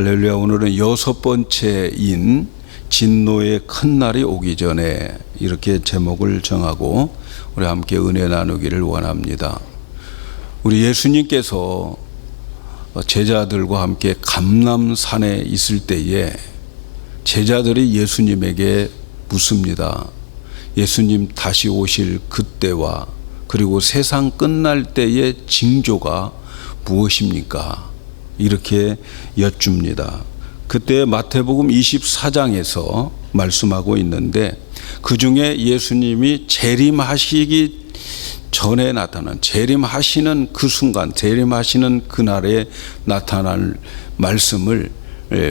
할렐루야. 오늘은 여섯 번째인 진노의 큰 날이 오기 전에 이렇게 제목을 정하고 우리 함께 은혜 나누기를 원합니다. 우리 예수님께서 제자들과 함께 감람산에 있을 때에 제자들이 예수님에게 묻습니다. 예수님 다시 오실 그때와 그리고 세상 끝날 때의 징조가 무엇입니까? 이렇게 여쭙니다. 그때 마태복음 24장에서 말씀하고 있는데, 그 중에 예수님이 재림하시기 전에 나타난, 재림하시는 그 순간, 재림하시는 그날에 나타날 말씀을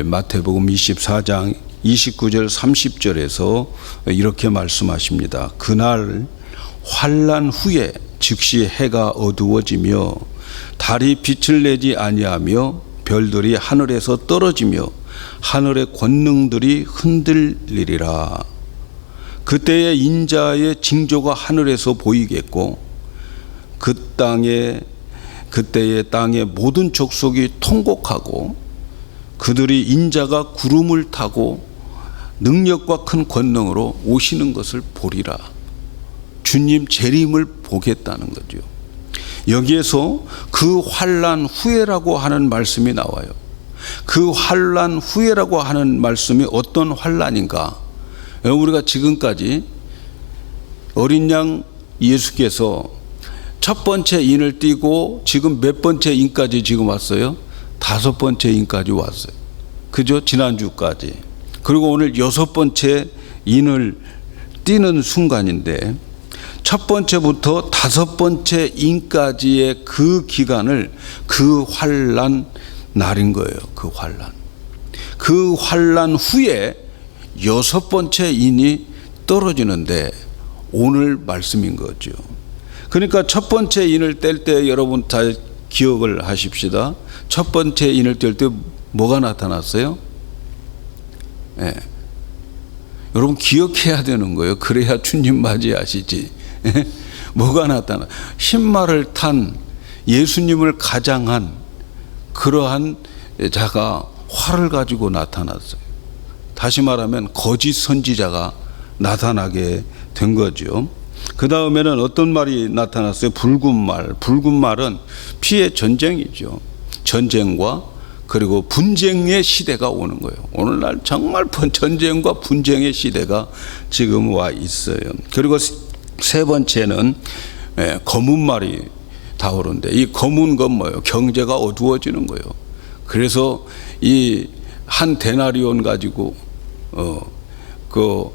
마태복음 24장 29절 30절에서 이렇게 말씀하십니다. 그날 환난 후에 즉시 해가 어두워지며 달이 빛을 내지 아니하며 별들이 하늘에서 떨어지며 하늘의 권능들이 흔들리리라. 그때의 인자의 징조가 하늘에서 보이겠고 그때의 땅의 모든 족속이 통곡하고 그들이 인자가 구름을 타고 능력과 큰 권능으로 오시는 것을 보리라. 주님 재림을 보겠다는 거죠. 여기에서 그 환난 후에라고 하는 말씀이 나와요. 그 환난 후에라고 하는 말씀이 어떤 환난인가? 우리가 지금까지 어린 양 예수께서 첫 번째 인을 띠고 지금 몇 번째 인까지 지금 왔어요? 다섯 번째 인까지 왔어요. 그죠? 지난주까지. 그리고 오늘 여섯 번째 인을 띠는 순간인데, 첫 번째부터 다섯 번째 인까지의 그 기간을 그 환난 날인 거예요. 그 환난. 그 환난 후에 여섯 번째 인이 떨어지는데 오늘 말씀인 거죠. 그러니까 첫 번째 인을 뗄 때 여러분 다 기억을 하십시다. 첫 번째 인을 뗄 때 뭐가 나타났어요? 네. 여러분 기억해야 되는 거예요. 그래야 주님 맞이하시지. 뭐가 나타나? 흰말을 탄 예수님을 가장한 그러한 자가 활을 가지고 나타났어요. 다시 말하면 거짓 선지자가 나타나게 된 거죠. 그 다음에는 어떤 말이 나타났어요? 붉은 말. 붉은 말은 피의 전쟁이죠. 전쟁과 그리고 분쟁의 시대가 오는 거예요. 오늘날 정말 전쟁과 분쟁의 시대가 지금 와 있어요. 그리고 세 번째는 검은 말이 다오른데, 이 검은 건 뭐예요? 경제가 어두워지는 거예요. 그래서 이 한 데나리온 가지고 그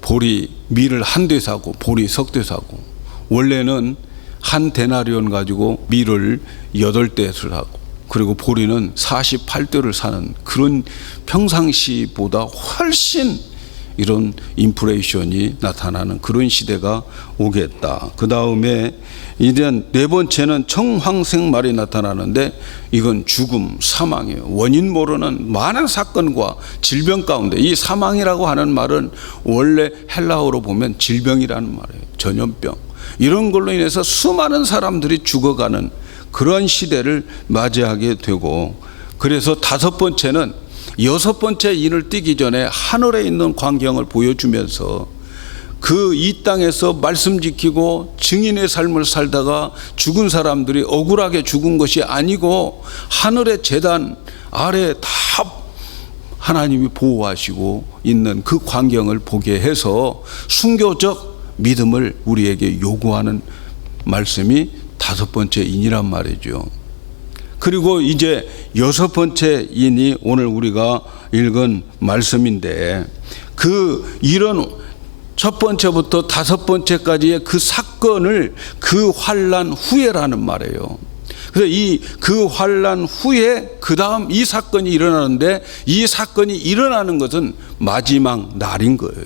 보리 밀을 한 대 사고 보리 석 대 사고, 원래는 한 데나리온 가지고 밀을 8대를 하고 그리고 보리는 48대를 사는, 그런 평상시보다 훨씬 이런 인플레이션이 나타나는 그런 시대가 오겠다. 그 다음에 이제 네 번째는 청황색 말이 나타나는데, 이건 죽음, 사망이에요. 원인 모르는 많은 사건과 질병 가운데, 이 사망이라고 하는 말은 원래 헬라어로 보면 질병이라는 말이에요. 전염병. 이런 걸로 인해서 수많은 사람들이 죽어가는 그런 시대를 맞이하게 되고, 그래서 다섯 번째는 여섯 번째 인을 띄기 전에 하늘에 있는 광경을 보여주면서 그 이 땅에서 말씀 지키고 증인의 삶을 살다가 죽은 사람들이 억울하게 죽은 것이 아니고 하늘의 제단 아래 다 하나님이 보호하시고 있는 그 광경을 보게 해서 순교적 믿음을 우리에게 요구하는 말씀이 다섯 번째 인이란 말이죠. 그리고 이제 여섯 번째 인이 오늘 우리가 읽은 말씀인데, 그 이런 첫 번째부터 다섯 번째까지의 그 사건을 그 환난 후에라는 말이에요. 그래서 그 환난 후에 그 다음 이 사건이 일어나는데, 이 사건이 일어나는 것은 마지막 날인 거예요.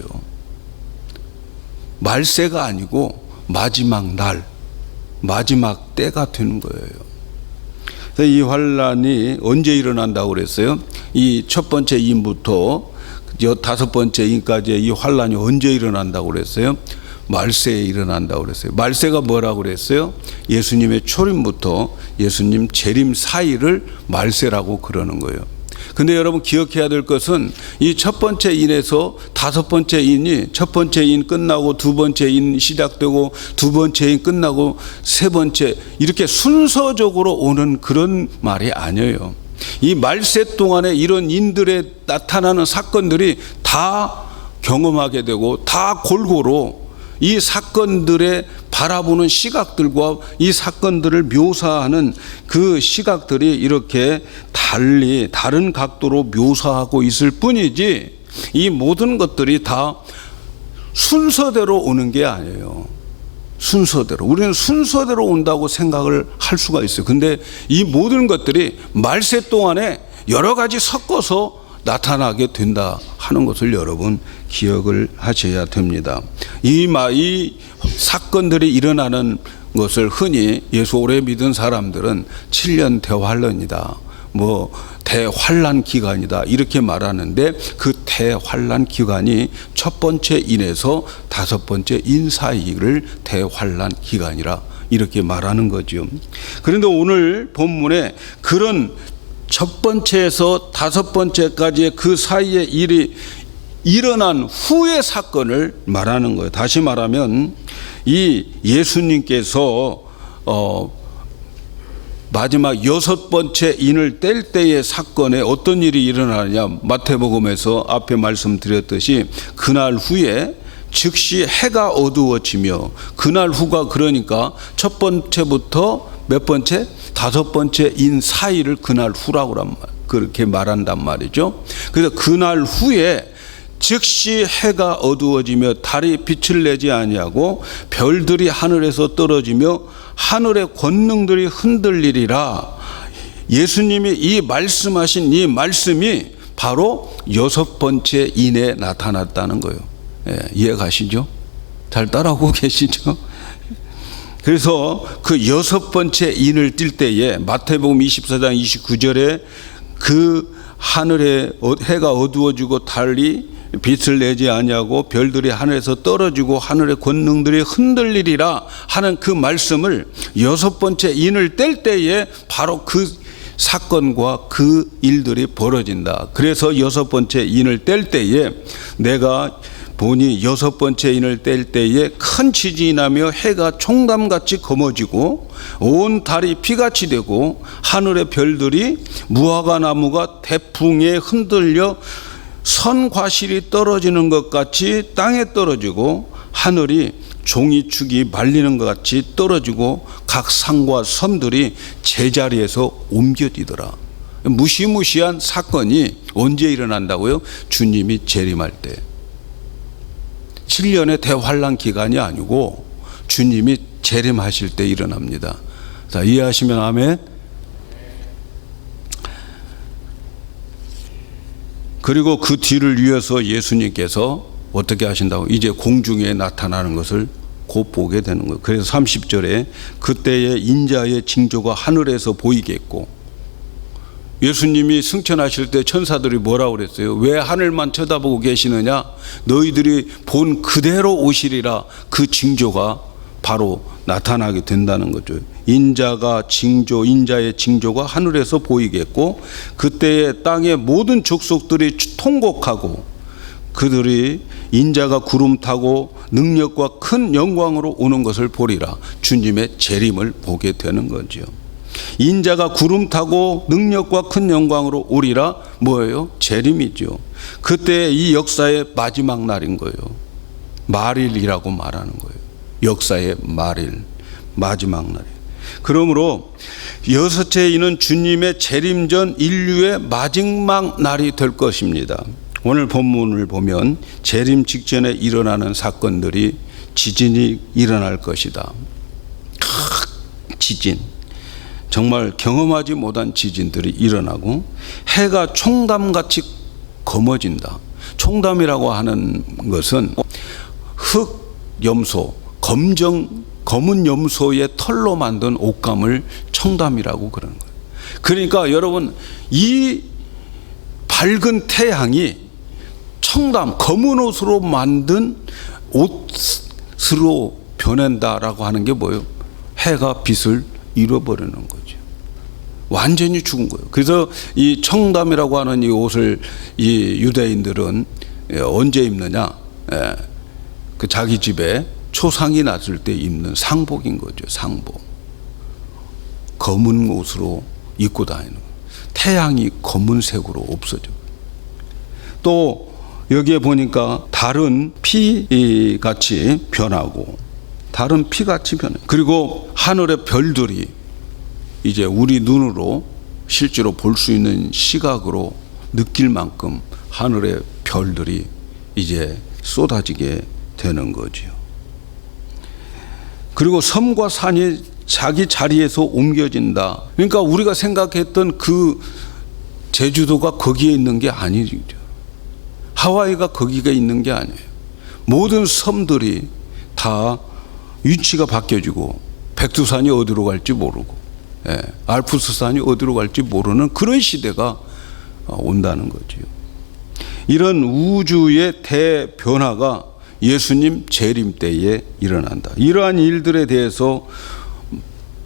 말세가 아니고 마지막 날, 마지막 때가 되는 거예요. 이 환란이 언제 일어난다고 그랬어요? 이 첫 번째 인부터 다섯 번째 인까지의 이 환란이 언제 일어난다고 그랬어요? 말세에 일어난다고 그랬어요. 말세가 뭐라고 그랬어요? 예수님의 초림부터 예수님 재림 사이를 말세라고 그러는 거예요. 근데 여러분 기억해야 될 것은 이 첫 번째 인에서 다섯 번째 인이 첫 번째 인 끝나고 두 번째 인 시작되고 두 번째 인 끝나고 세 번째 이렇게 순서적으로 오는 그런 말이 아니에요. 이 말세 동안에 이런 인들의 나타나는 사건들이 다 경험하게 되고 다 골고루 이 사건들의 바라보는 시각들과 이 사건들을 묘사하는 그 시각들이 이렇게 달리 다른 각도로 묘사하고 있을 뿐이지 이 모든 것들이 다 순서대로 오는 게 아니에요. 순서대로. 우리는 순서대로 온다고 생각을 할 수가 있어요. 근데 이 모든 것들이 말세 동안에 여러 가지 섞어서 나타나게 된다 하는 것을 여러분 기억을 하셔야 됩니다. 이 사건들이 일어나는 것을 흔히 예수 오래 믿은 사람들은 7년 대환란이다. 대환란 기간이다. 이렇게 말하는데 그 대환란 기간이 첫 번째 인에서 다섯 번째 인 사이를 대환란 기간이라 이렇게 말하는 거죠. 그런데 오늘 본문에 그런 첫 번째에서 다섯 번째까지의 그 사이의 일이 일어난 후의 사건을 말하는 거예요. 다시 말하면 이 예수님께서 마지막 여섯 번째 인을 뗄 때의 사건에 어떤 일이 일어나느냐, 마태복음에서 앞에 말씀드렸듯이 그날 후에 즉시 해가 어두워지며, 그날 후가 그러니까 첫 번째부터 몇 번째? 다섯 번째 인 사이를 그날 후라고 그렇게 말한단 말이죠. 그래서 그날 후에 즉시 해가 어두워지며 달이 빛을 내지 아니하고 별들이 하늘에서 떨어지며 하늘의 권능들이 흔들리리라. 예수님이 이 말씀하신 이 말씀이 바로 여섯 번째 인에 나타났다는 거예요. 이해가시죠? 잘 따라오고 계시죠? 그래서 그 여섯 번째 인을 띌 때에 마태복음 24장 29절에 그 하늘에 해가 어두워지고 달이 빛을 내지 아니하고 별들이 하늘에서 떨어지고 하늘의 권능들이 흔들리리라 하는 그 말씀을 여섯 번째 인을 뗄 때에 바로 그 사건과 그 일들이 벌어진다. 그래서 여섯 번째 인을 뗄 때에 내가 보니 여섯 번째 인을 뗄 때에 큰 지진이 나며 해가 총담같이 검어지고 온 달이 피같이 되고 하늘의 별들이 무화과 나무가 태풍에 흔들려 선과실이 떨어지는 것 같이 땅에 떨어지고 하늘이 종이축이 말리는 것 같이 떨어지고 각 산과 섬들이 제자리에서 옮겨지더라. 무시무시한 사건이 언제 일어난다고요? 주님이 재림할 때. 7년의 대환란 기간이 아니고 주님이 재림하실 때 일어납니다. 자, 이해하시면 아멘. 그리고 그 뒤를 이어서 예수님께서 어떻게 하신다고? 이제 공중에 나타나는 것을 곧 보게 되는 거예요. 그래서 30절에 그때의 인자의 징조가 하늘에서 보이겠고, 예수님이 승천하실 때 천사들이 뭐라고 그랬어요? 왜 하늘만 쳐다보고 계시느냐? 너희들이 본 그대로 오시리라. 그 징조가 바로 나타나게 된다는 거죠. 인자의 징조가 하늘에서 보이겠고, 그때에 땅의 모든 족속들이 통곡하고 그들이 인자가 구름 타고 능력과 큰 영광으로 오는 것을 보리라. 주님의 재림을 보게 되는 거죠. 인자가 구름 타고 능력과 큰 영광으로 오리라. 뭐예요? 재림이죠. 그때 이 역사의 마지막 날인 거예요. 말일이라고 말하는 거예요. 역사의 말일, 마지막 날이에요. 그러므로 여섯째 인은 주님의 재림 전 인류의 마지막 날이 될 것입니다. 오늘 본문을 보면 재림 직전에 일어나는 사건들이 지진이 일어날 것이다. 지진, 정말 경험하지 못한 지진들이 일어나고 해가 총담같이 검어진다. 총담이라고 하는 것은 흑염소, 검은 염소의 털로 만든 옷감을 청담이라고 그러는 거예요. 그러니까 여러분, 이 밝은 태양이 청담, 검은 옷으로 만든 옷으로 변한다라고 하는 게 뭐예요? 해가 빛을 잃어버리는 거죠. 완전히 죽은 거예요. 그래서 이 청담이라고 하는 이 옷을 이 유대인들은 언제 입느냐? 그 자기 집에 초상이 났을 때 입는 상복인 거죠. 상복. 검은 옷으로 입고 다니는 거예요. 태양이 검은색으로 없어져. 또 여기에 보니까 다른 피같이 변하고, 다른 피같이 변해. 그리고 하늘의 별들이 이제 우리 눈으로 실제로 볼 수 있는 시각으로 느낄 만큼 하늘의 별들이 이제 쏟아지게 되는 거지요. 그리고 섬과 산이 자기 자리에서 옮겨진다. 그러니까 우리가 생각했던 그 제주도가 거기에 있는 게 아니죠. 하와이가 거기가 있는 게 아니에요. 모든 섬들이 다 위치가 바뀌어지고, 백두산이 어디로 갈지 모르고, 알프스산이 어디로 갈지 모르는 그런 시대가 온다는 거지요. 이런 우주의 대변화가 예수님 재림 때에 일어난다. 이러한 일들에 대해서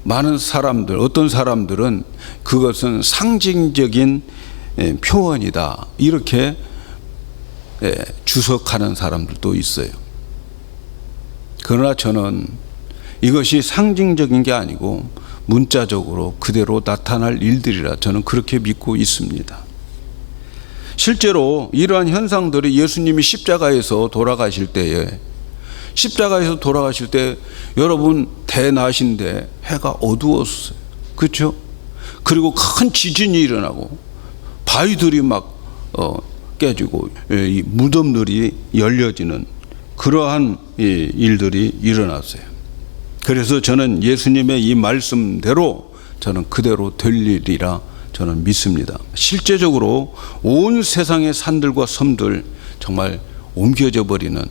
많은 사람들, 어떤 사람들은 그것은 상징적인 표현이다, 이렇게 주석하는 사람들도 있어요. 그러나 저는 이것이 상징적인 게 아니고 문자적으로 그대로 나타날 일들이라 저는 그렇게 믿고 있습니다. 실제로 이러한 현상들이 예수님이 십자가에서 돌아가실 때에, 십자가에서 돌아가실 때 여러분 대낮인데 해가 어두웠어요. 그렇죠? 그리고 큰 지진이 일어나고 바위들이 막 깨지고 이 무덤들이 열려지는 그러한 일들이 일어났어요. 그래서 저는 예수님의 이 말씀대로 저는 그대로 될 일이라 저는 믿습니다. 실제적으로 온 세상의 산들과 섬들 정말 옮겨져 버리는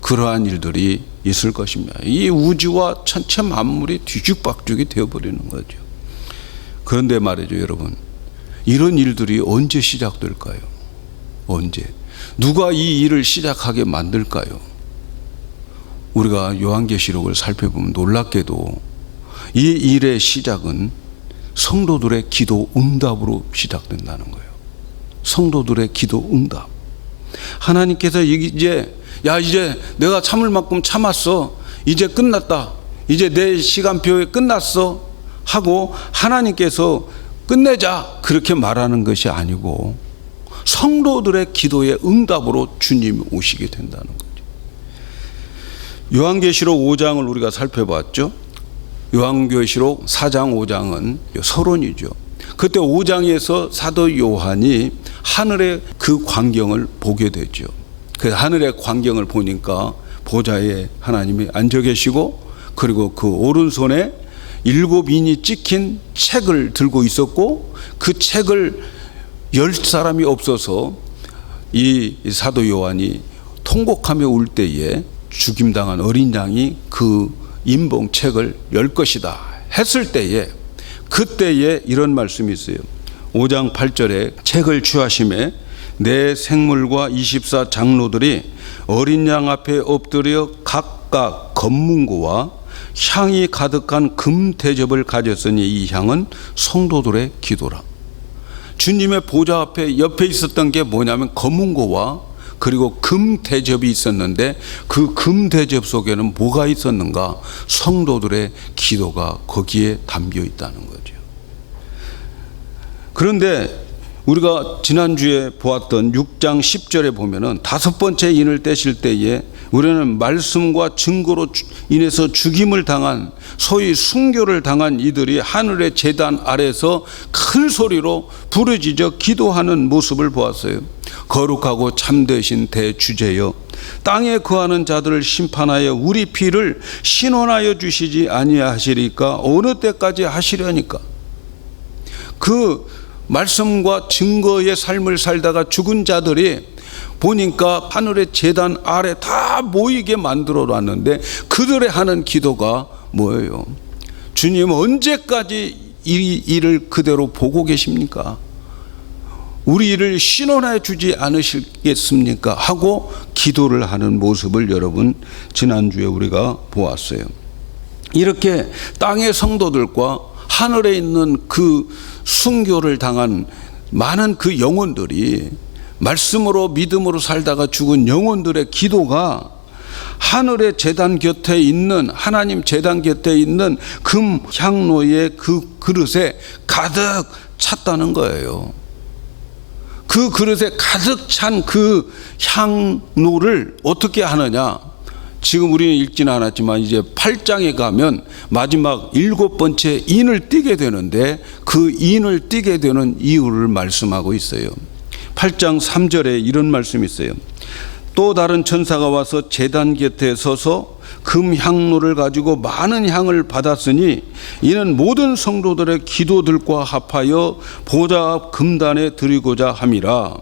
그러한 일들이 있을 것입니다. 이 우주와 천체 만물이 뒤죽박죽이 되어버리는 거죠. 그런데 말이죠, 여러분, 이런 일들이 언제 시작될까요? 언제? 누가 이 일을 시작하게 만들까요? 우리가 요한계시록을 살펴보면 놀랍게도 이 일의 시작은 성도들의 기도 응답으로 시작된다는 거예요. 성도들의 기도 응답. 하나님께서 이제 내가 참을 만큼 참았어, 이제 끝났다, 이제 내 시간표에 끝났어 하고 하나님께서 끝내자 그렇게 말하는 것이 아니고 성도들의 기도의 응답으로 주님이 오시게 된다는 거죠. 요한계시록 5장을 우리가 살펴봤죠. 요한계시록 4장 5장은 서론이죠. 그때 5장에서 사도 요한이 하늘의 그 광경을 보게 되죠. 그 하늘의 광경을 보니까 보좌에 하나님이 앉아 계시고, 그리고 그 오른손에 7인이 찍힌 책을 들고 있었고, 그 책을 열 사람이 없어서 이 사도 요한이 통곡하며 울 때에 죽임당한 어린 양이 그 인봉 책을 열 것이다 했을 때에, 그때에 이런 말씀이 있어요. 5장 8절에 책을 취하심에 내 생물과 24 장로들이 어린 양 앞에 엎드려 각각 검문고와 향이 가득한 금 대접을 가졌으니 이 향은 성도들의 기도라. 주님의 보좌 앞에 옆에 있었던 게 뭐냐면 검은고와 그리고 금 대접이 있었는데, 그 금 대접 속에는 뭐가 있었는가? 성도들의 기도가 거기에 담겨 있다는 거죠. 그런데 우리가 지난주에 보았던 6장 10절에 보면은 5번째 인을 떼실 때에 우리는 말씀과 증거로 인해서 죽임을 당한, 소위 순교를 당한 이들이 하늘의 제단 아래서 큰 소리로 부르짖어 기도하는 모습을 보았어요. 거룩하고 참되신 대주제여, 땅에 거하는 자들을 심판하여 우리 피를 신원하여 주시지 아니하시리까? 어느 때까지 하시려니까? 그 말씀과 증거의 삶을 살다가 죽은 자들이 보니까 하늘의 제단 아래 다 모이게 만들어 놨는데, 그들의 하는 기도가 뭐예요? 주님, 언제까지 이 일을 그대로 보고 계십니까? 우리 일을 신원해 주지 않으시겠습니까? 하고 기도를 하는 모습을 여러분 지난주에 우리가 보았어요. 이렇게 땅의 성도들과 하늘에 있는 그 순교를 당한 많은 그 영혼들이, 말씀으로 믿음으로 살다가 죽은 영혼들의 기도가 하늘의 제단 곁에 있는, 하나님 제단 곁에 있는 금 향로의 그 그릇에 가득 찼다는 거예요. 그 그릇에 가득 찬 그 향로를 어떻게 하느냐? 지금 우리는 읽지는 않았지만 이제 8장에 가면 마지막 7번째 인을 띠게 되는데, 그 인을 띠게 되는 이유를 말씀하고 있어요. 8장 3절에 이런 말씀이 있어요. 또 다른 천사가 와서 제단 곁에 서서 금 향로를 가지고 많은 향을 받았으니 이는 모든 성도들의 기도들과 합하여 보좌 앞 금단에 드리고자 함이라.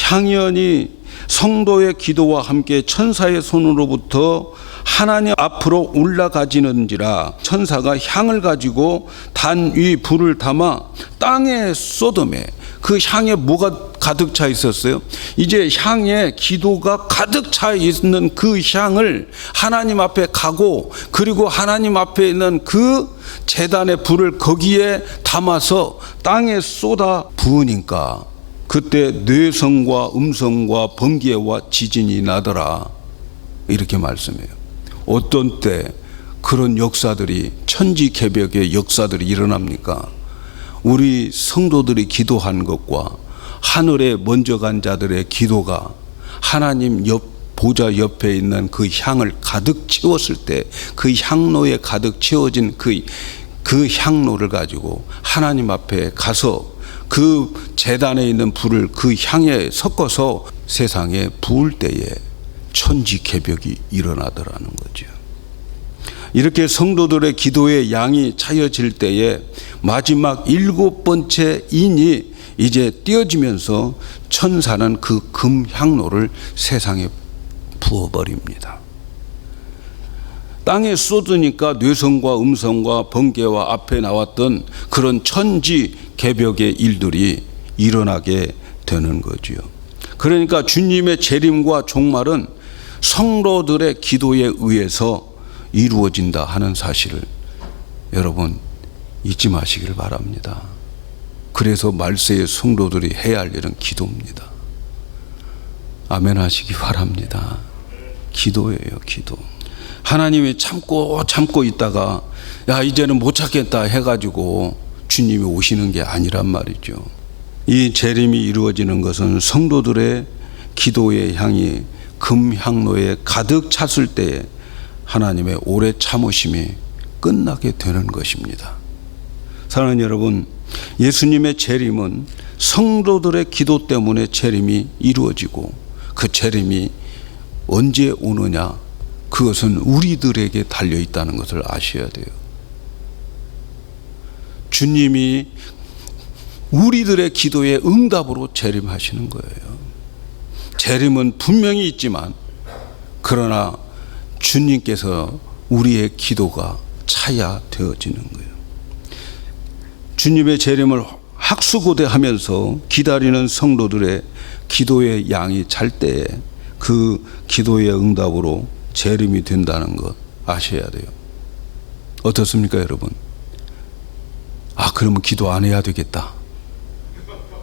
향연이 성도의 기도와 함께 천사의 손으로부터 하나님 앞으로 올라가지는지라. 천사가 향을 가지고 단 위 불을 담아 땅에 쏟음에, 그 향에 뭐가 가득 차 있었어요? 이제 향에 기도가 가득 차 있는 그 향을 하나님 앞에 가고, 그리고 하나님 앞에 있는 그 제단의 불을 거기에 담아서 땅에 쏟아 부으니까 그때 뇌성과 음성과 번개와 지진이 나더라, 이렇게 말씀해요. 어떤 때 그런 역사들이, 천지개벽의 역사들이 일어납니까? 우리 성도들이 기도한 것과 하늘에 먼저 간 자들의 기도가 하나님 보좌 옆에 있는 그 향을 가득 채웠을 때, 그 향로에 가득 채워진 그 향로를 가지고 하나님 앞에 가서 그 제단에 있는 불을 그 향에 섞어서 세상에 부을 때에 천지개벽이 일어나더라는 거죠. 이렇게 성도들의 기도의 양이 차여질 때에 마지막 7번째 인이 이제 띄어지면서 천사는 그 금향로를 세상에 부어버립니다. 땅에 쏟으니까 뇌성과 음성과 번개와 앞에 나왔던 그런 천지개벽의 일들이 일어나게 되는 거지요. 그러니까 주님의 재림과 종말은 성도들의 기도에 의해서 이루어진다 하는 사실을 여러분 잊지 마시길 바랍니다. 그래서 말세의 성도들이 해야 할 일은 기도입니다. 아멘 하시기 바랍니다. 기도예요, 기도. 하나님이 참고 있다가 야 이제는 못 참겠다 해가지고 주님이 오시는 게 아니란 말이죠. 이 재림이 이루어지는 것은 성도들의 기도의 향이 금향로에 가득 찼을 때에 하나님의 오래 참으심이 끝나게 되는 것입니다. 사랑하는 여러분, 예수님의 재림은 성도들의 기도 때문에 재림이 이루어지고, 그 재림이 언제 오느냐, 그것은 우리들에게 달려 있다는 것을 아셔야 돼요. 주님이 우리들의 기도의 응답으로 재림하시는 거예요. 재림은 분명히 있지만, 그러나 주님께서 우리의 기도가 차야 되어지는 거예요. 주님의 재림을 학수고대하면서 기다리는 성도들의 기도의 양이 찰 때에 그 기도의 응답으로 재림이 된다는 것 아셔야 돼요. 어떻습니까, 여러분? 아, 그러면 기도 안 해야 되겠다.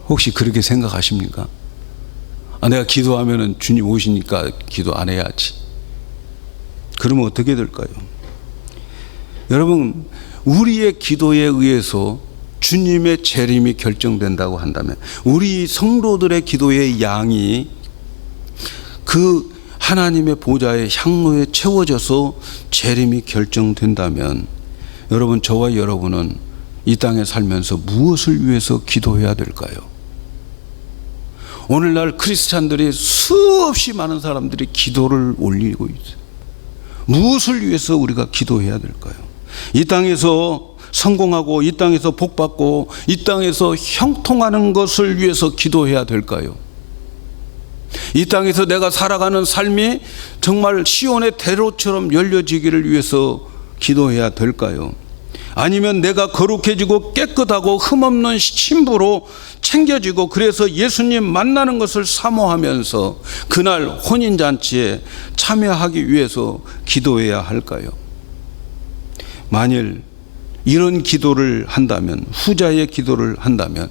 혹시 그렇게 생각하십니까? 아, 내가 기도하면은 주님 오시니까 기도 안 해야지. 그러면 어떻게 될까요? 여러분, 우리의 기도에 의해서 주님의 재림이 결정된다고 한다면, 우리 성도들의 기도의 양이 그 하나님의 보좌의 향로에 채워져서 재림이 결정된다면, 여러분, 저와 여러분은 이 땅에 살면서 무엇을 위해서 기도해야 될까요? 오늘날 크리스찬들이 수없이 많은 사람들이 기도를 올리고 있어요. 무엇을 위해서 우리가 기도해야 될까요? 이 땅에서 성공하고, 이 땅에서 복받고, 이 땅에서 형통하는 것을 위해서 기도해야 될까요? 이 땅에서 내가 살아가는 삶이 정말 시온의 대로처럼 열려지기를 위해서 기도해야 될까요? 아니면 내가 거룩해지고 깨끗하고 흠없는 신부로 챙겨지고, 그래서 예수님 만나는 것을 사모하면서 그날 혼인잔치에 참여하기 위해서 기도해야 할까요? 만일 이런 기도를 한다면, 후자의 기도를 한다면,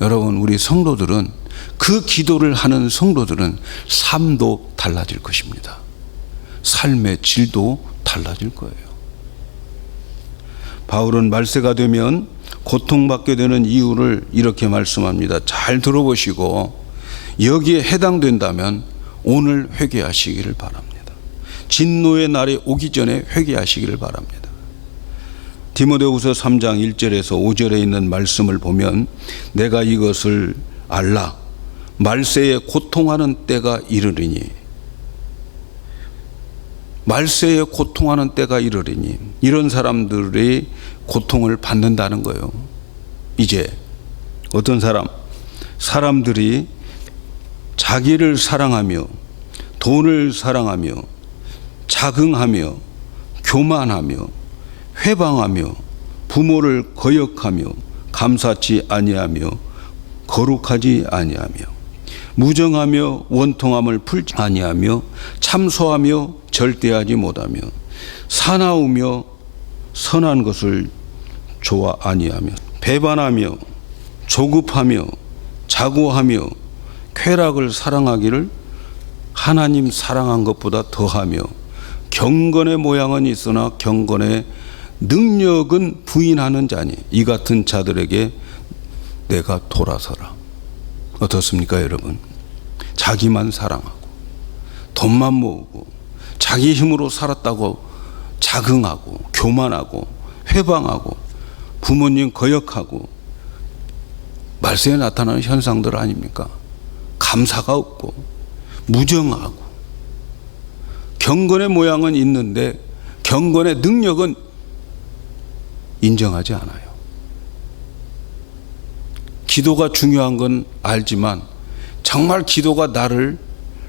여러분, 우리 성도들은, 그 기도를 하는 성도들은 삶도 달라질 것입니다. 삶의 질도 달라질 거예요. 바울은 말세가 되면 고통받게 되는 이유를 이렇게 말씀합니다. 잘 들어보시고 여기에 해당된다면 오늘 회개하시기를 바랍니다. 진노의 날이 오기 전에 회개하시기를 바랍니다. 디모데후서 3장 1절에서 5절에 있는 말씀을 보면 내가 이것을 알라. 말세에 고통하는 때가 이르리니, 말세에 고통하는 때가 이르리니, 이런 사람들이 고통을 받는다는 거예요. 이제 어떤 사람들이 자기를 사랑하며 돈을 사랑하며 자긍하며 교만하며 회방하며 부모를 거역하며 감사치 아니하며 거룩하지 아니하며 무정하며 원통함을 풀지 아니하며 참소하며 절대하지 못하며 사나우며 선한 것을 좋아 아니하며 배반하며 조급하며 자고하며 쾌락을 사랑하기를 하나님 사랑한 것보다 더하며 경건의 모양은 있으나 경건의 능력은 부인하는 자니 이 같은 자들에게 내가 돌아서라. 어떻습니까, 여러분? 자기만 사랑하고 돈만 모으고 자기 힘으로 살았다고 자긍하고 교만하고 회방하고 부모님 거역하고 말세에 나타나는 현상들 아닙니까? 감사가 없고 무정하고 경건의 모양은 있는데 경건의 능력은 인정하지 않아요. 기도가 중요한 건 알지만 정말 기도가 나를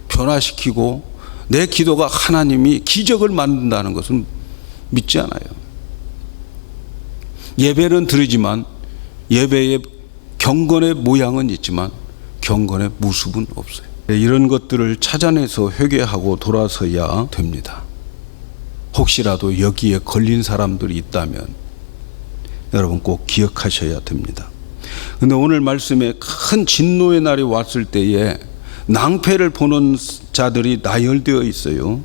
변화시키고 내 기도가 하나님이 기적을 만든다는 것은 믿지 않아요. 예배는 드리지만 예배의 경건의 모양은 있지만 경건의 모습은 없어요. 이런 것들을 찾아내서 회개하고 돌아서야 됩니다. 혹시라도 여기에 걸린 사람들이 있다면 여러분 꼭 기억하셔야 됩니다. 그런데 오늘 말씀에 큰 진노의 날이 왔을 때에 낭패를 보는 자들이 나열되어 있어요.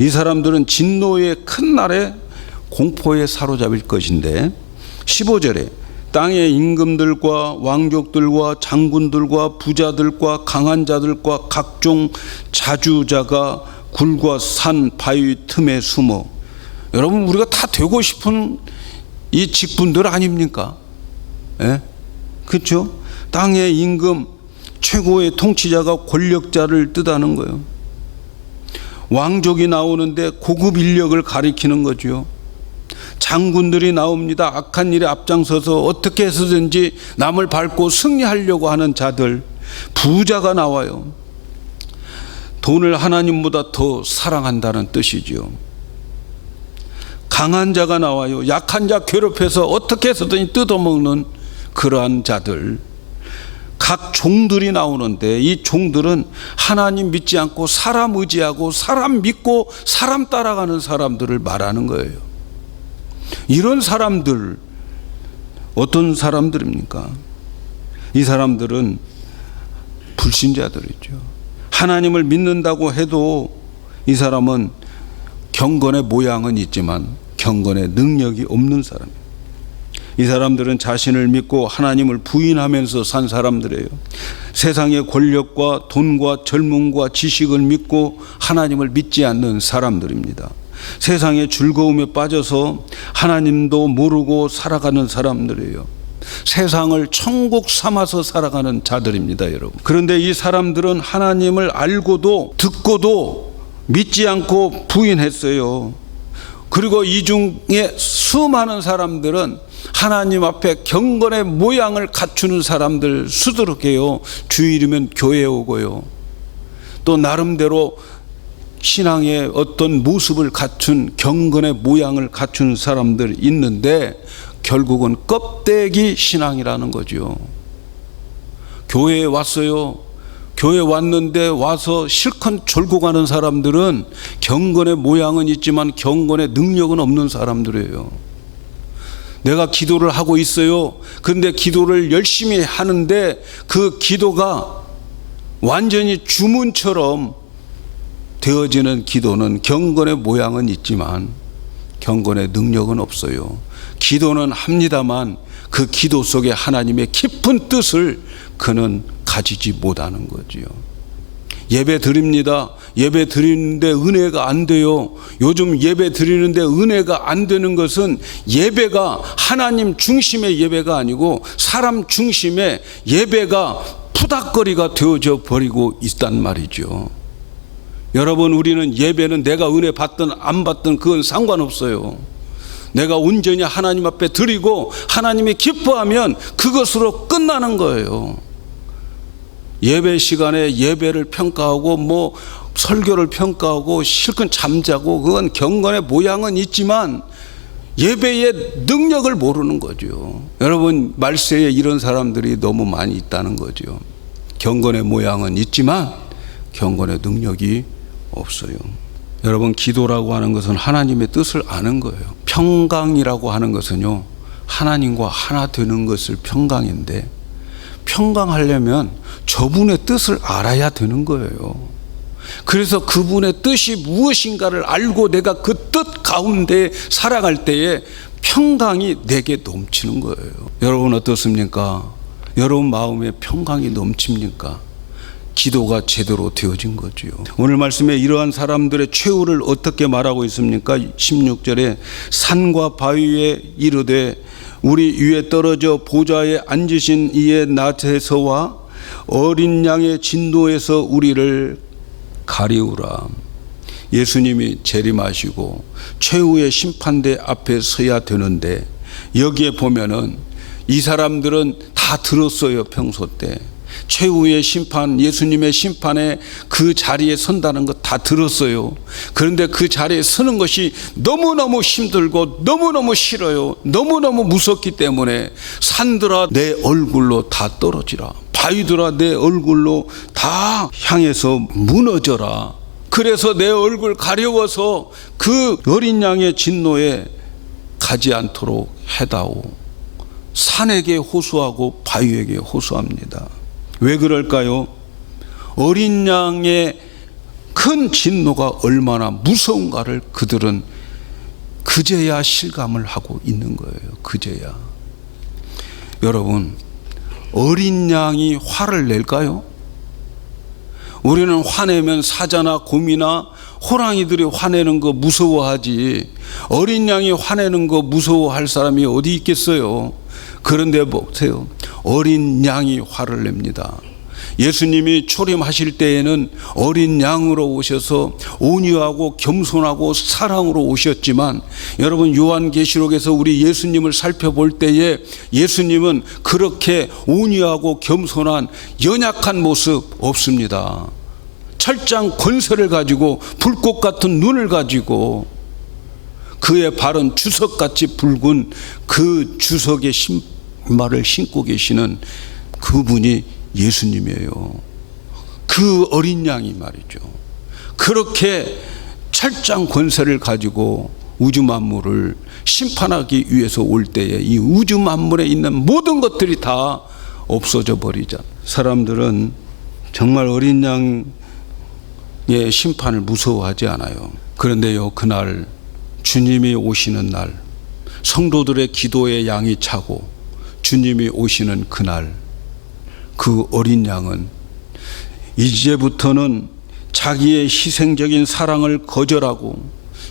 이 사람들은 진노의 큰 날에 공포에 사로잡힐 것인데 15절에 땅의 임금들과 왕족들과 장군들과 부자들과 강한 자들과 각종 자주자가 굴과 산 바위 틈에 숨어. 여러분, 우리가 다 되고 싶은 이 직분들 아닙니까? 예? 그렇죠? 땅의 임금, 최고의 통치자가 권력자를 뜻하는 거예요. 왕족이 나오는데 고급 인력을 가리키는 거죠. 장군들이 나옵니다. 악한 일에 앞장서서 어떻게 해서든지 남을 밟고 승리하려고 하는 자들. 부자가 나와요. 돈을 하나님보다 더 사랑한다는 뜻이죠. 강한 자가 나와요. 약한 자 괴롭혀서 어떻게 해서든지 뜯어먹는 그러한 자들. 각 종들이 나오는데 이 종들은 하나님 믿지 않고 사람 의지하고 사람 믿고 사람 따라가는 사람들을 말하는 거예요. 이런 사람들 어떤 사람들입니까? 이 사람들은 불신자들이죠. 하나님을 믿는다고 해도 이 사람은 경건의 모양은 있지만 경건의 능력이 없는 사람이에요. 이 사람들은 자신을 믿고 하나님을 부인하면서 산 사람들이에요. 세상의 권력과 돈과 젊음과 지식을 믿고 하나님을 믿지 않는 사람들입니다. 세상의 즐거움에 빠져서 하나님도 모르고 살아가는 사람들이에요. 세상을 천국 삼아서 살아가는 자들입니다, 여러분. 그런데 이 사람들은 하나님을 알고도 듣고도 믿지 않고 부인했어요. 그리고 이 중에 수많은 사람들은 하나님 앞에 경건의 모양을 갖추는 사람들 수두룩해요. 주일이면 교회에 오고요. 또 나름대로 신앙의 어떤 모습을 갖춘 경건의 모양을 갖춘 사람들 있는데 결국은 껍데기 신앙이라는 거죠. 교회에 왔어요. 교회 왔는데 와서 실컷 졸고 가는 사람들은 경건의 모양은 있지만 경건의 능력은 없는 사람들이에요. 내가 기도를 하고 있어요. 그런데 기도를 열심히 하는데 그 기도가 완전히 주문처럼 되어지는 기도는 경건의 모양은 있지만 경건의 능력은 없어요. 기도는 합니다만 그 기도 속에 하나님의 깊은 뜻을 그는 가지지 못하는 거지요. 예배 드립니다. 예배 드리는데 은혜가 안 돼요. 요즘 예배 드리는데 은혜가 안 되는 것은 예배가 하나님 중심의 예배가 아니고 사람 중심의 예배가 푸닥거리가 되어져 버리고 있단 말이죠. 여러분, 우리는 예배는 내가 은혜 받든 안 받든 그건 상관없어요. 내가 온전히 하나님 앞에 드리고 하나님이 기뻐하면 그것으로 끝나는 거예요. 예배 시간에 예배를 평가하고 설교를 평가하고 실컷 잠자고 그건 경건의 모양은 있지만 예배의 능력을 모르는 거죠. 여러분, 말세에 이런 사람들이 너무 많이 있다는 거죠. 경건의 모양은 있지만 경건의 능력이 없어요. 여러분, 기도라고 하는 것은 하나님의 뜻을 아는 거예요. 평강이라고 하는 것은요, 하나님과 하나 되는 것을 평강인데, 평강하려면 저분의 뜻을 알아야 되는 거예요. 그래서 그분의 뜻이 무엇인가를 알고 내가 그 뜻 가운데 살아갈 때에 평강이 내게 넘치는 거예요. 여러분 어떻습니까? 여러분 마음에 평강이 넘칩니까? 기도가 제대로 되어진 거지요. 오늘 말씀에 이러한 사람들의 최후를 어떻게 말하고 있습니까? 16절에 산과 바위에 이르되 우리 위에 떨어져 보좌에 앉으신 이의 낫에서와 어린 양의 진노에서 우리를 가리우라. 예수님이 재림하시고 최후의 심판대 앞에 서야 되는데 여기에 보면은 이 사람들은 다 들었어요. 평소 때 최후의 심판, 예수님의 심판에 그 자리에 선다는 것 다 들었어요. 그런데 그 자리에 서는 것이 너무너무 힘들고 너무너무 싫어요. 너무너무 무섭기 때문에 산들아 내 얼굴로 다 떨어지라, 바위들아 내 얼굴로 다 향해서 무너져라. 그래서 내 얼굴 가려워서 그 어린 양의 진노에 가지 않도록 해다오. 산에게 호소하고 바위에게 호소합니다. 왜 그럴까요? 어린 양의 큰 진노가 얼마나 무서운가를 그들은 그제야 실감을 하고 있는 거예요. 그제야. 여러분, 어린 양이 화를 낼까요? 우리는 화내면 사자나 곰이나 호랑이들이 화내는 거 무서워하지, 어린 양이 화내는 거 무서워할 사람이 어디 있겠어요? 그런데 보세요. 어린 양이 화를 냅니다. 예수님이 초림하실 때에는 어린 양으로 오셔서 온유하고 겸손하고 사랑으로 오셨지만, 여러분 요한계시록에서 우리 예수님을 살펴볼 때에 예수님은 그렇게 온유하고 겸손한 연약한 모습 없습니다. 철장 권세를 가지고 불꽃 같은 눈을 가지고 그의 발은 주석같이 붉은 그 주석의 신발을 신고 계시는 그분이 예수님이에요. 그 어린 양이 말이죠. 그렇게 철장 권세를 가지고 우주 만물을 심판하기 위해서 올 때에 이 우주 만물에 있는 모든 것들이 다 없어져 버리자. 사람들은 정말 어린 양의 심판을 무서워하지 않아요. 그런데요, 그날 주님이 오시는 날, 성도들의 기도의 양이 차고 주님이 오시는 그날, 그 어린 양은 이제부터는 자기의 희생적인 사랑을 거절하고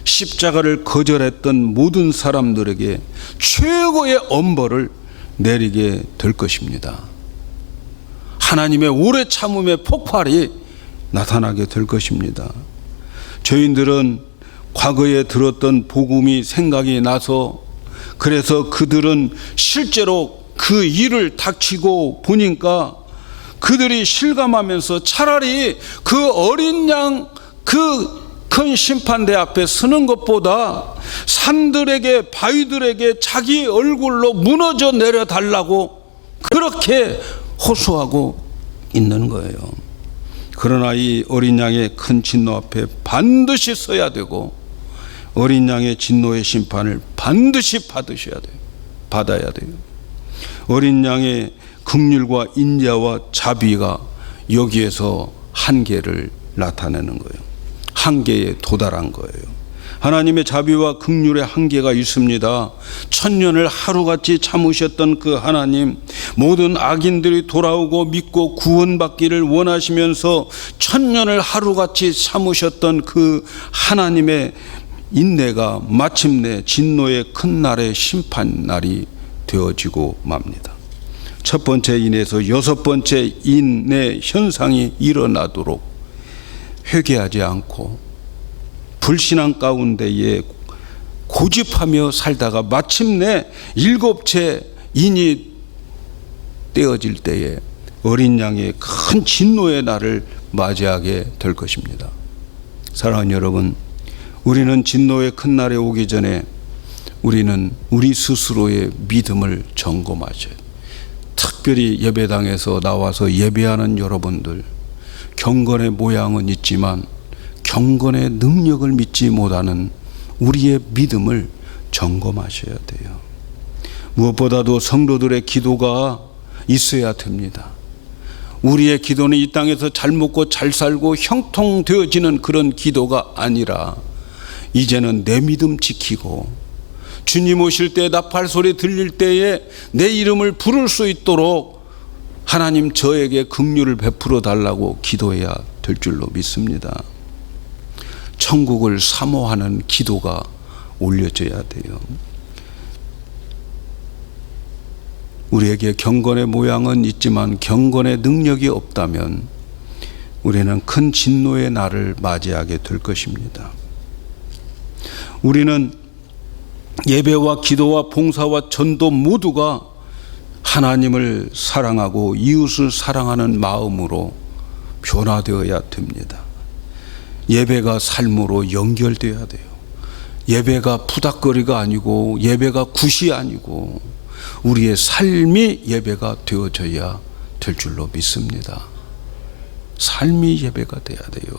십자가를 거절했던 모든 사람들에게 최고의 엄벌을 내리게 될 것입니다. 하나님의 오래 참음의 폭발이 나타나게 될 것입니다. 저희들은 과거에 들었던 복음이 생각이 나서, 그래서 그들은 실제로 그 일을 닥치고 보니까 그들이 실감하면서 차라리 그 어린 양 그 큰 심판대 앞에 서는 것보다 산들에게 바위들에게 자기 얼굴로 무너져 내려 달라고 그렇게 호소하고 있는 거예요. 그러나 이 어린 양의 큰 진노 앞에 반드시 서야 되고 어린 양의 진노의 심판을 반드시 받으셔야 돼요. 받아야 돼요. 어린 양의 긍휼과 인자와 자비가 여기에서 한계를 나타내는 거예요. 한계에 도달한 거예요. 하나님의 자비와 긍휼의 한계가 있습니다. 천년을 하루같이 참으셨던 그 하나님, 모든 악인들이 돌아오고 믿고 구원받기를 원하시면서 천년을 하루같이 참으셨던 그 하나님의 인내가 마침내 진노의 큰 날의 심판 날이 되어지고 맙니다. 첫 번째 인에서 여섯 번째 인의 현상이 일어나도록 회개하지 않고 불신앙 가운데에 고집하며 살다가 마침내 일곱째 인이 떼어질 때에 어린 양의 큰 진노의 날을 맞이하게 될 것입니다. 사랑하는 여러분, 우리는 진노의 큰 날에 오기 전에 우리는 우리 스스로의 믿음을 점검하셔야 돼요. 특별히 예배당에서 나와서 예배하는 여러분들, 경건의 모양은 있지만 경건의 능력을 믿지 못하는 우리의 믿음을 점검하셔야 돼요. 무엇보다도 성도들의 기도가 있어야 됩니다. 우리의 기도는 이 땅에서 잘 먹고 잘 살고 형통되어지는 그런 기도가 아니라 이제는 내 믿음 지키고 주님 오실 때 나팔 소리 들릴 때에 내 이름을 부를 수 있도록 하나님 저에게 긍휼을 베풀어 달라고 기도해야 될 줄로 믿습니다. 천국을 사모하는 기도가 올려져야 돼요. 우리에게 경건의 모양은 있지만 경건의 능력이 없다면 우리는 큰 진노의 날을 맞이하게 될 것입니다. 우리는 예배와 기도와 봉사와 전도 모두가 하나님을 사랑하고 이웃을 사랑하는 마음으로 변화되어야 됩니다. 예배가 삶으로 연결되어야 돼요. 예배가 푸닥거리가 아니고 예배가 굿이 아니고 우리의 삶이 예배가 되어져야 될 줄로 믿습니다. 삶이 예배가 돼야 돼요.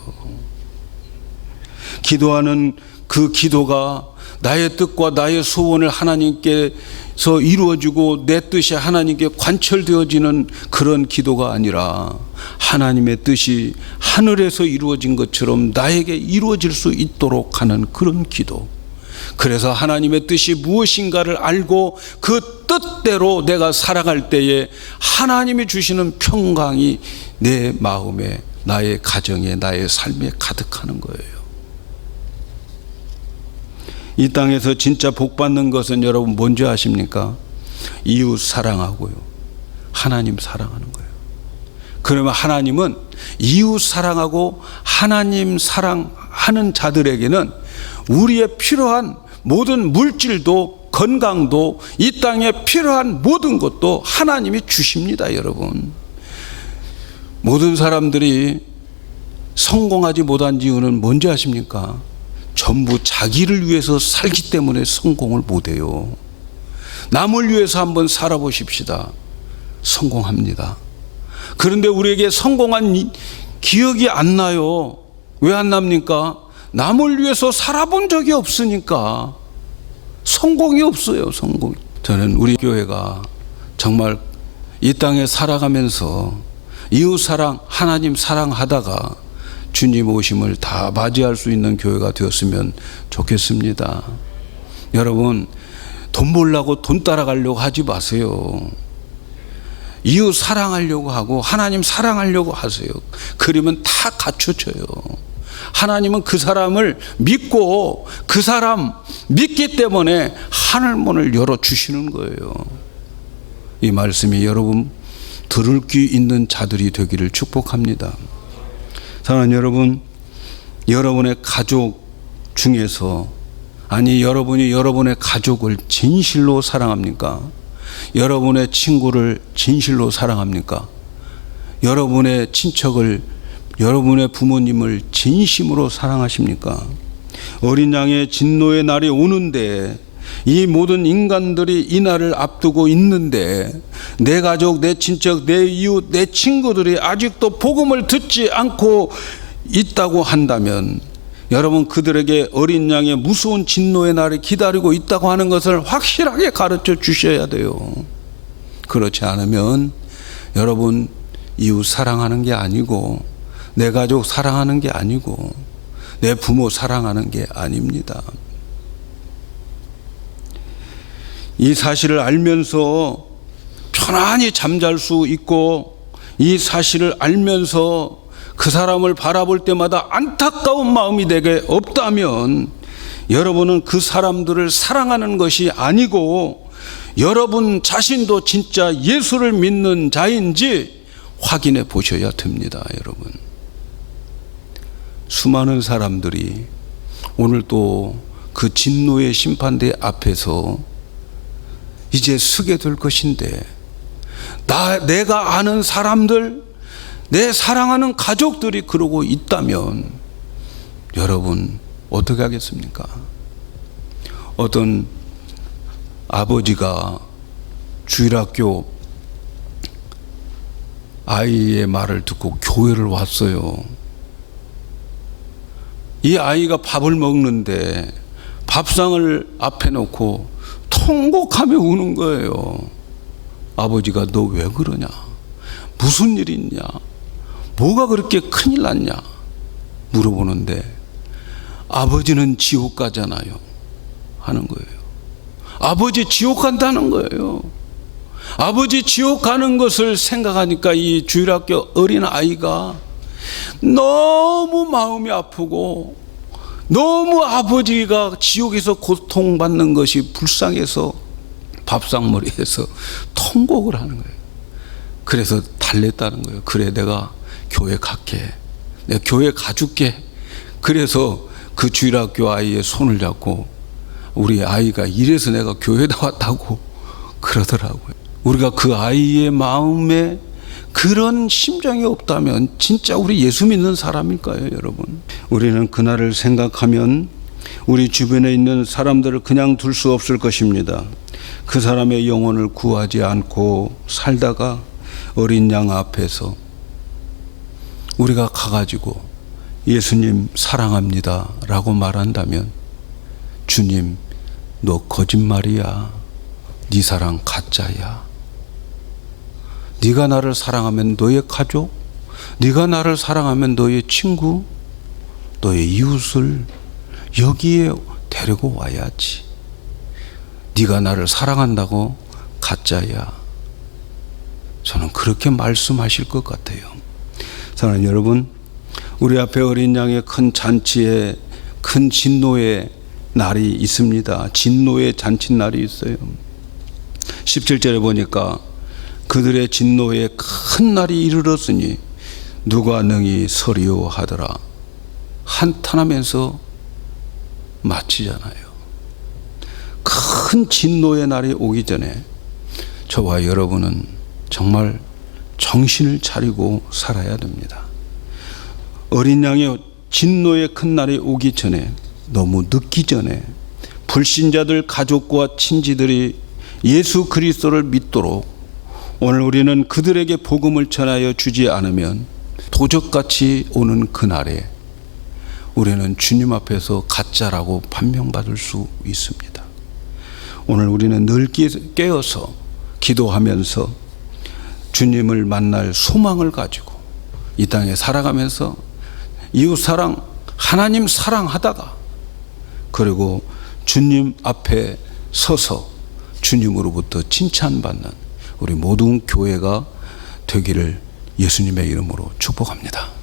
기도하는 그 기도가 나의 뜻과 나의 소원을 하나님께서 이루어지고 내 뜻이 하나님께 관철되어지는 그런 기도가 아니라 하나님의 뜻이 하늘에서 이루어진 것처럼 나에게 이루어질 수 있도록 하는 그런 기도. 그래서 하나님의 뜻이 무엇인가를 알고 그 뜻대로 내가 살아갈 때에 하나님이 주시는 평강이 내 마음에, 나의 가정에, 나의 삶에 가득하는 거예요. 이 땅에서 진짜 복 받는 것은 여러분 뭔지 아십니까? 이웃 사랑하고요, 하나님 사랑하는 거예요. 그러면 하나님은 이웃 사랑하고 하나님 사랑하는 자들에게는 우리의 필요한 모든 물질도 건강도 이 땅에 필요한 모든 것도 하나님이 주십니다. 여러분, 모든 사람들이 성공하지 못한 이유는 뭔지 아십니까? 전부 자기를 위해서 살기 때문에 성공을 못해요. 남을 위해서 한번 살아보십시다. 성공합니다. 그런데 우리에게 성공한 기억이 안 나요. 왜 안 납니까? 남을 위해서 살아본 적이 없으니까 성공이 없어요. 성공. 저는 우리 교회가 정말 이 땅에 살아가면서 이웃 사랑, 하나님 사랑하다가 주님 오심을 다 맞이할 수 있는 교회가 되었으면 좋겠습니다. 여러분, 돈 벌려고 돈 따라가려고 하지 마세요. 이웃 사랑하려고 하고 하나님 사랑하려고 하세요. 그러면 다 갖춰져요. 하나님은 그 사람을 믿고 그 사람 믿기 때문에 하늘문을 열어주시는 거예요. 이 말씀이 여러분 들을 귀 있는 자들이 되기를 축복합니다. 사랑하는 여러분, 여러분의 가족 중에서, 아니 여러분이 여러분의 가족을 진실로 사랑합니까? 여러분의 친구를 진실로 사랑합니까? 여러분의 친척을, 여러분의 부모님을 진심으로 사랑하십니까? 어린 양의 진노의 날이 오는데 이 모든 인간들이 이 날을 앞두고 있는데 내 가족, 내 친척, 내 이웃, 내 친구들이 아직도 복음을 듣지 않고 있다고 한다면 여러분, 그들에게 어린 양의 무서운 진노의 날이 기다리고 있다고 하는 것을 확실하게 가르쳐 주셔야 돼요. 그렇지 않으면 여러분, 이웃 사랑하는 게 아니고, 내 가족 사랑하는 게 아니고, 내 부모 사랑하는 게 아닙니다. 이 사실을 알면서 편안히 잠잘 수 있고, 이 사실을 알면서 그 사람을 바라볼 때마다 안타까운 마음이 내게 없다면 여러분은 그 사람들을 사랑하는 것이 아니고 여러분 자신도 진짜 예수를 믿는 자인지 확인해 보셔야 됩니다. 여러분, 수많은 사람들이 오늘 또 그 진노의 심판대 앞에서 이제 서게 될 것인데, 내가 아는 사람들, 내 사랑하는 가족들이 그러고 있다면 여러분 어떻게 하겠습니까? 어떤 아버지가 주일학교 아이의 말을 듣고 교회를 왔어요. 이 아이가 밥을 먹는데 밥상을 앞에 놓고 통곡하며 우는 거예요. 아버지가 너 왜 그러냐? 무슨 일이 있냐? 뭐가 그렇게 큰일 났냐? 물어보는데 아버지는 지옥 가잖아요 하는 거예요. 아버지 지옥 간다는 거예요. 아버지 지옥 가는 것을 생각하니까 이 주일학교 어린 아이가 너무 마음이 아프고 너무 아버지가 지옥에서 고통받는 것이 불쌍해서 밥상머리에서 통곡을 하는 거예요. 그래서 달랬다는 거예요. 그래, 내가 교회 갈게. 내가 교회 가줄게. 그래서 그 주일학교 아이의 손을 잡고 우리 아이가 이래서 내가 교회에 왔다고 그러더라고요. 우리가 그 아이의 마음에 그런 심정이 없다면 진짜 우리 예수 믿는 사람일까요, 여러분? 우리는 그날을 생각하면 우리 주변에 있는 사람들을 그냥 둘 수 없을 것입니다. 그 사람의 영혼을 구하지 않고 살다가 어린 양 앞에서 우리가 가가지고 예수님 사랑합니다 라고 말한다면, 주님 너 거짓말이야, 네 사랑 가짜야. 네가 나를 사랑하면 너의 가족, 네가 나를 사랑하면 너의 친구, 너의 이웃을 여기에 데리고 와야지. 네가 나를 사랑한다고 가짜야. 저는 그렇게 말씀하실 것 같아요. 사랑하는 여러분, 우리 앞에 어린 양의 큰 잔치에 큰 진노의 날이 있습니다. 진노의 잔칫날이 있어요. 17절에 보니까 그들의 진노의 큰 날이 이르렀으니 누가 능히 서리오 하더라. 한탄하면서 마치잖아요. 큰 진노의 날이 오기 전에 저와 여러분은 정말 정신을 차리고 살아야 됩니다. 어린 양의 진노의 큰 날이 오기 전에, 너무 늦기 전에 불신자들 가족과 친지들이 예수 그리스도를 믿도록 오늘 우리는 그들에게 복음을 전하여 주지 않으면 도적같이 오는 그날에 우리는 주님 앞에서 가짜라고 판명받을 수 있습니다. 오늘 우리는 늘 깨어서 기도하면서 주님을 만날 소망을 가지고 이 땅에 살아가면서 이웃 사랑, 하나님 사랑하다가, 그리고 주님 앞에 서서 주님으로부터 칭찬받는 우리 모든 교회가 되기를 예수님의 이름으로 축복합니다.